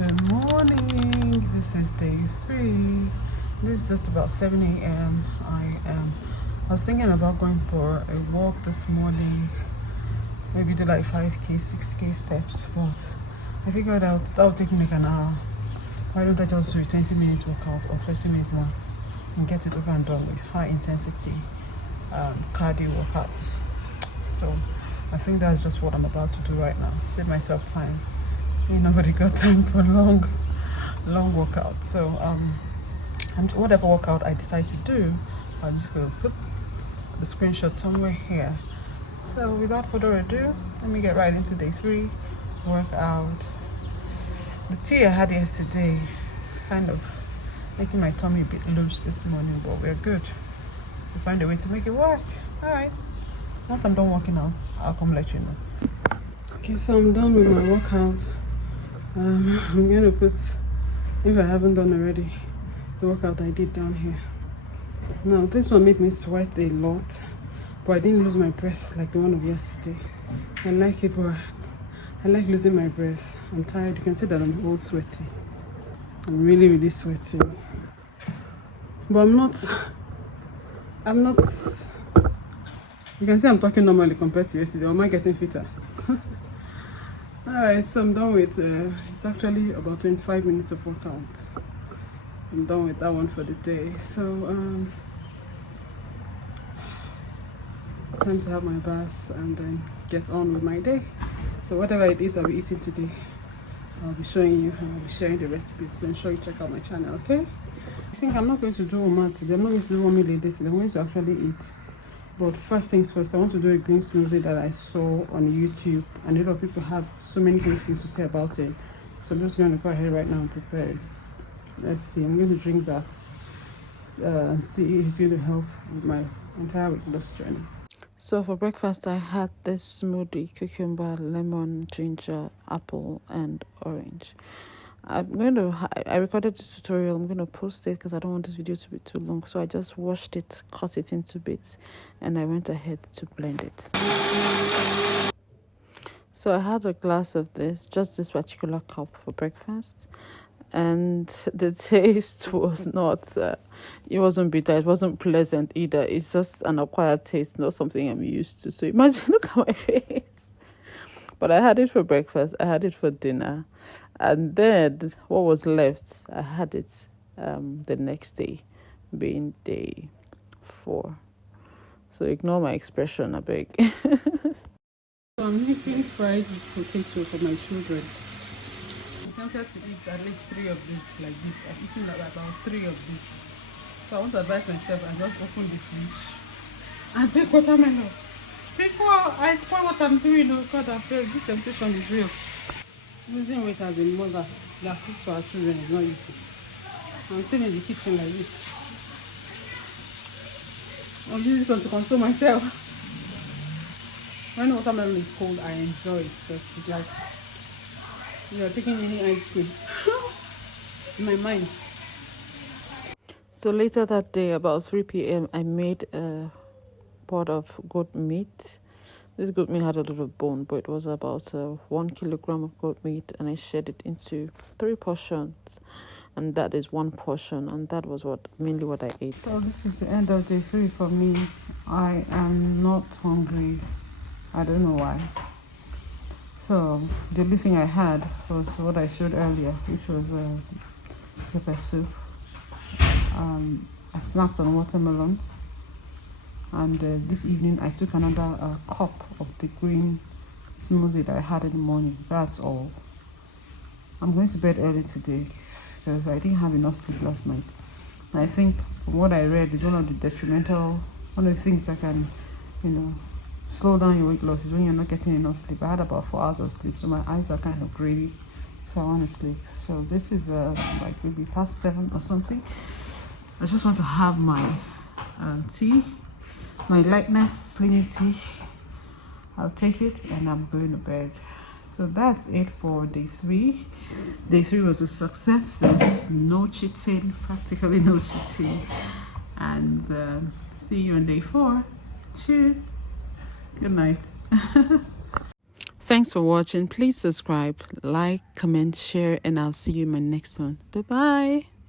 Good morning. This is day 3. This is just about 7 a.m. I was thinking about going for a walk this morning. Maybe do like 5k, 6k steps, but I figured out that would take me like an hour. Why don't I just do a 20-minute workout or 30 minutes max and get it over and done with high intensity cardio workout. So I think that's just what I'm about to do right now. Save myself time. Ain't nobody got time for long workout. So and whatever workout I decide to do, I'm just gonna put the screenshot somewhere here. So without further ado, let me get right into day 3 workout. The tea I had yesterday is kind of making my tummy a bit loose this morning, but we're good. We find a way to make it work. Alright. Once I'm done working out, I'll come let you know. Okay, so I'm done with my workout. I'm going to put, if I haven't done already, the workout I did down here. Now, this one made me sweat a lot, but I didn't lose my breath like the one of yesterday. I like it, but I like losing my breath. I'm tired. You can see that I'm all sweaty. I'm really sweating. But I'm not, you can see I'm talking normally compared to yesterday. Or am I getting fitter? Alright, so I'm done with, it's actually about 25 minutes of workout. I'm done with that one for the day. So, it's time to have my bath and then get on with my day. So whatever it is I'll be eating today, I'll be showing you and I'll be sharing the recipes. So ensure you check out my channel, okay? I think I'm not going to do Oma today. I'm not going to do one meal a day today. I'm going to actually eat. But first things first, I want to do a green smoothie that I saw on YouTube, and a lot of people have so many great things to say about it. So I'm just going to go ahead right now and prepare it. Let's see, I'm going to drink that and see if it's going to help with my entire weight loss journey. So for breakfast, I had this smoothie: cucumber, lemon, ginger, apple, and orange. I recorded the tutorial. I'm going to post it because I don't want this video to be too long. So I just washed it, cut it into bits, and I went ahead to blend it. So I had a glass of this, just this particular cup, for breakfast. And the taste was not, it wasn't bitter, it wasn't pleasant either. It's just an acquired taste, not something I'm used to. So imagine, look at my face. But I had it for breakfast, I had it for dinner. And then what was left, I had it the next day, being day 4. So ignore my expression, I beg. So I'm making fried potato for my children. I wanted to eat at least 3 of this like this. I've eaten about 3 of this. So I want to advise myself and just open the fridge and take watermelon before I spoil what I'm doing. Oh God, I feel this temptation is real. Losing weight as a mother that cooks for our children is not easy. I'm sitting in the kitchen like this. I'm using this one to console myself. When watermelon is cold, I enjoy it because it's like you're taking any ice cream in my mind. So later that day, about 3 p.m., I made a pot of goat meat. This goat meat had a lot of bone, but it was about 1 kilogram of goat meat, and I shared it into 3 portions, and that is 1 portion, and that was mainly what I ate. So this is the end of day 3 for me. I am not hungry. I don't know why. So the only thing I had was what I showed earlier, which was pepper soup. I snacked on watermelon. And this evening I took another cup of the green smoothie that I had in the morning. That's all. I'm going to bed early today because I didn't have enough sleep last night. And I think from what I read is one of the things that can, slow down your weight loss is when you're not getting enough sleep. I had about 4 hours of sleep, so my eyes are kind of grainy, so I want to sleep. So this is like maybe past 7 or something. I just want to have my tea. My lightness slimming tea. I'll take it and I'm going to bed. So that's it for day 3. Day 3 was a success. There's no cheating, practically no cheating. And see you on day 4. Cheers. Good night. Thank Thanks for watching. Please subscribe, like, comment, share, and I'll see you in my next one. Bye bye.